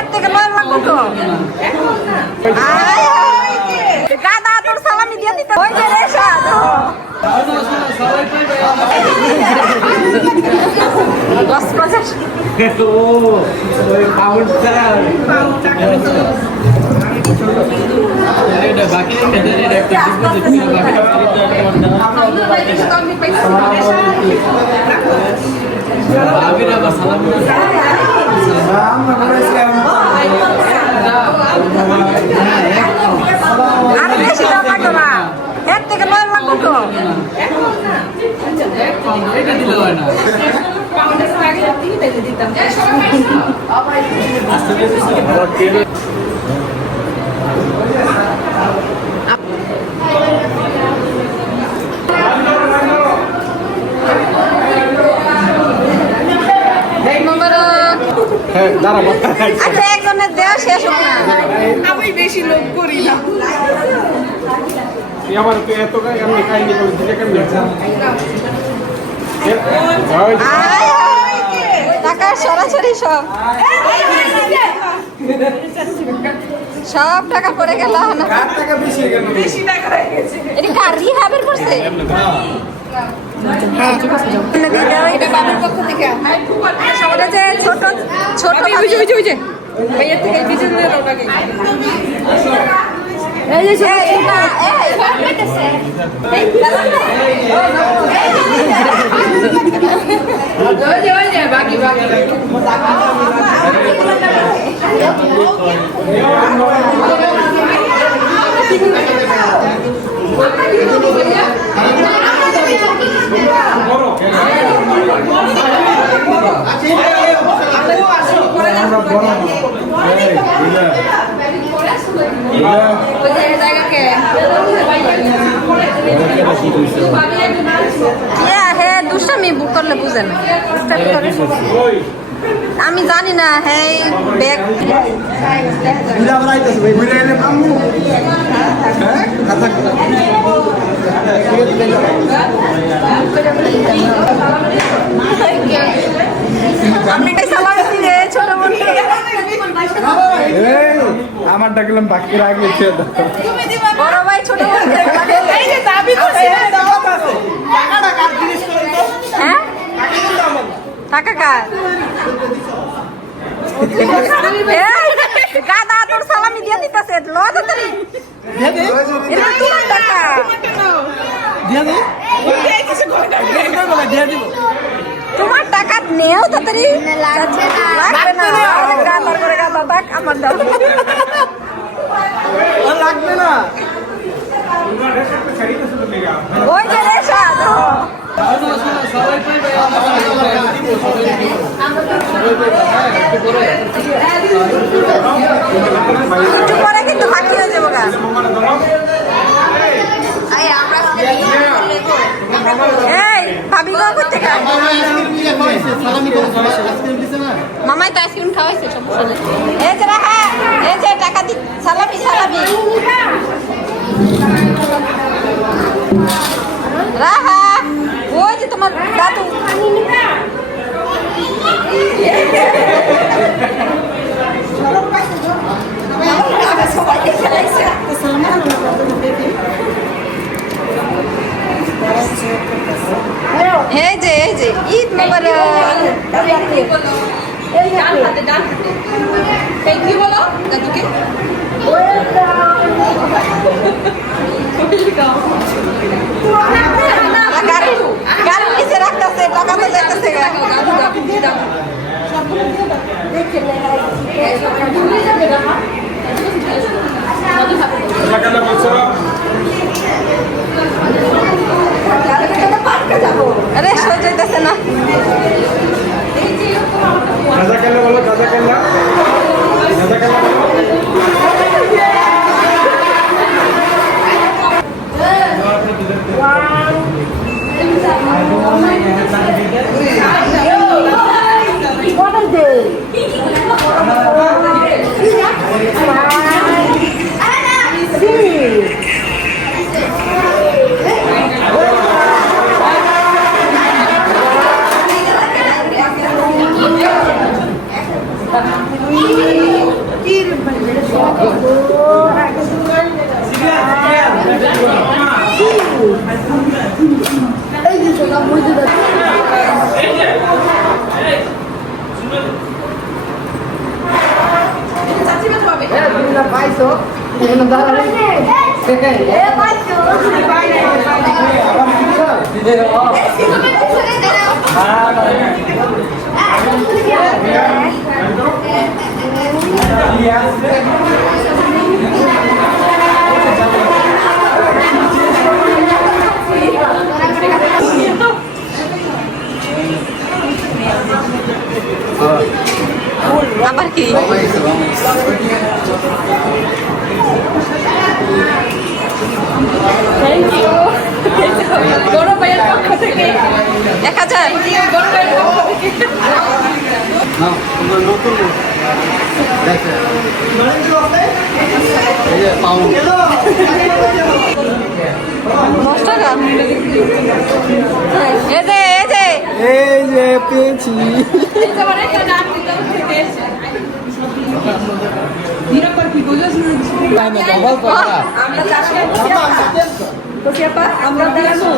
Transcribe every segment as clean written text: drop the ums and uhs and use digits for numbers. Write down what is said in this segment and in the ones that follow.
এর থেকে লয় লাগবো তো গাদা তোর সালামি দিয়ে দিতে ওই যে রেশা আর বেশি দাম লাগতো না এর থেকে লয় লাগবো তো একজনের দেওয়া শেষ হোক না আমি বেশি লোক করি না আমার তো এত আমি খাইনি বলে দিলে কেমন টাকা সরাসরি সব সব টাকা পড়ে গেল এটা কার রিহাবের করছে এটা বাবার পক্ষ থেকে ওটা যে ছোট ছোট ভাইয়ের থেকে এই যে বাকি বাকি দুষ্টামি বুক করলে বুঝেন আমি জানি না হ্যাঁ ব্যাগ ছোট আমার ডাকলাম বাকির আগে বড় ভাই ছোট হ্যাঁ টাকা কার গাদা তোর সালামি দিয়ে দিতেছে তোমার টাকা নেও তাড়াতাড়ি লাগবে না গাদার করে গাদা বাক আমার দাও লাগবে না ওই যে রেশা একটু পরে কিন্তু ফাঁকি হয়ে যাবো গা এই ভাবি গো করতে মামাই তো আইসক্রিম খাওয়াইছে সমস্যা নেই এই যে রাখা এই যে টাকা দি সালামি সালামি রাহা ওই যে তোমার দাদু এই যে ঈদ মোবারক কি বলো দাদুকে গাড়ি নিচে রাখতেছে টাকা তো যাইতেছে আরে সহ্য যাইতেছে না পাইছো এগুলো দাঁড়ালে আবার কি থ্যাংক ইউ বড় ভাইয়ের পক্ষ থেকে 1000 বড় ভাইয়ের পক্ষ থেকে নাও তোমরা নতুন দেখো এই যে পাউন্ড 10 টাকা এই যে পেয়েছি এই যে মানে একটা নাম দিতে থেকে নিরপর কি বুঝছ না ডবল কথা আমরা চাষে তো সিয়াপা আমরা দাঁড়ানো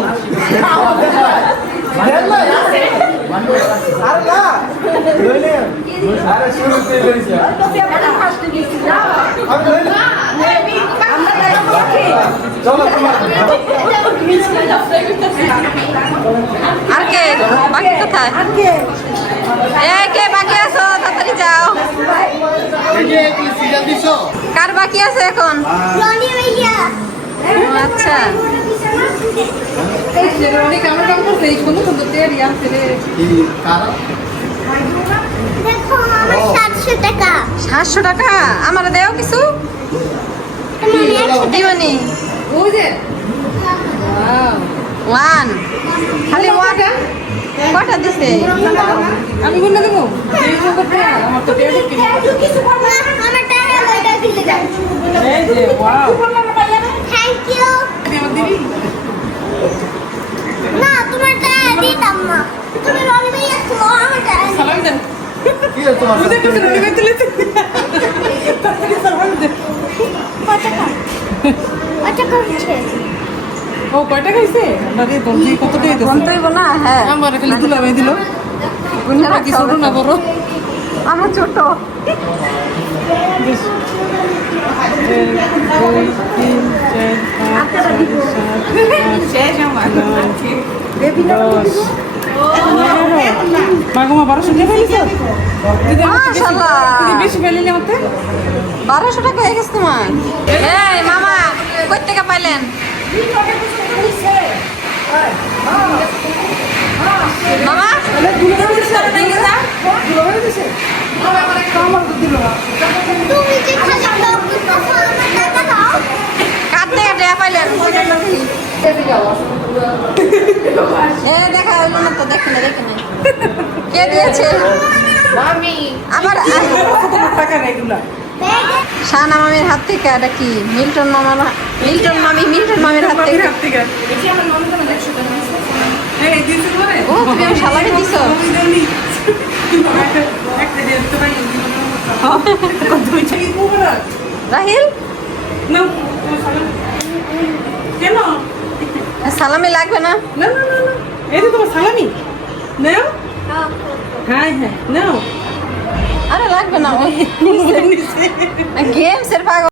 আরে শুরু করে দিয়েছে তো সিয়াপা ফার্স্ট দিছি যাও আমি লইলাম আমরা দাঁড়ানো চলো তোমার আর কে বাকি কোথায় এই কে বাকি আছো তাড়াতাড়ি যাও এই যে কি সিজন দিছো কার বাকি আছে এখন ও, আচ্ছা এই যে অনেক আমরা কাম করতে এই সুন্দর সুন্দর তৈরি আছে রে কি কারণ দেখো আমার 700 টাকা 700 টাকা আমার দেও কিছু দিবনি ওই যে ওয়ান খালি ওয়ান কটা দিছে আমি বললে দেব এই করতে আমার তো টেবিল কিনে কিছু করব না আমার টাকা লইটা দিলে যাও এই যে ওয়াও থ্যাংক ইউ তুমি আমার দিবি না তোমার টাকা দিতাম না তুমি ললিবাই আসছো আমার টাকা সালাম দেন কি রে তোমার বুঝে বুঝে ললিবাই তুলেছে তাড়াতাড়ি সালাম দেন কত টাকা কত টাকা হচ্ছে ও কয়টা খাইছে আরে দর্জি কত টাকা দিছে বলতেইব না হ্যাঁ আমার খালি দুলাভাই দিল গুন্না কি ছোট না বড় আমরা ছোট বেশ 2 3 মাগমা 1200 দিয়ে ফেলিস মাশাআল্লাহ বেশি ফেলিলে মতে 1200 টাকা হয়ে গেছে তোমার এই মামা কই থেকে পাইলেন মামা তুমি যে খালি লোক দিতেছো আমার টাকা দাও কার থেকে টাকা পাইলেন এ দেখা হইলো না তো দেখে না কে দিয়েছে আমার টাকা রেগুলার শাহানা মামির হাত থেকে এটা কি মিল্টন মামির হাত থেকে ও তুমি আমার শালাকে দিছো রাহিল কেন সালামি লাগবে না না না না না এই যে তোমার সালামি নাও হ্যাঁ হ্যাঁ নাও আরে লাগবে না নিচে গেমস এর পাগল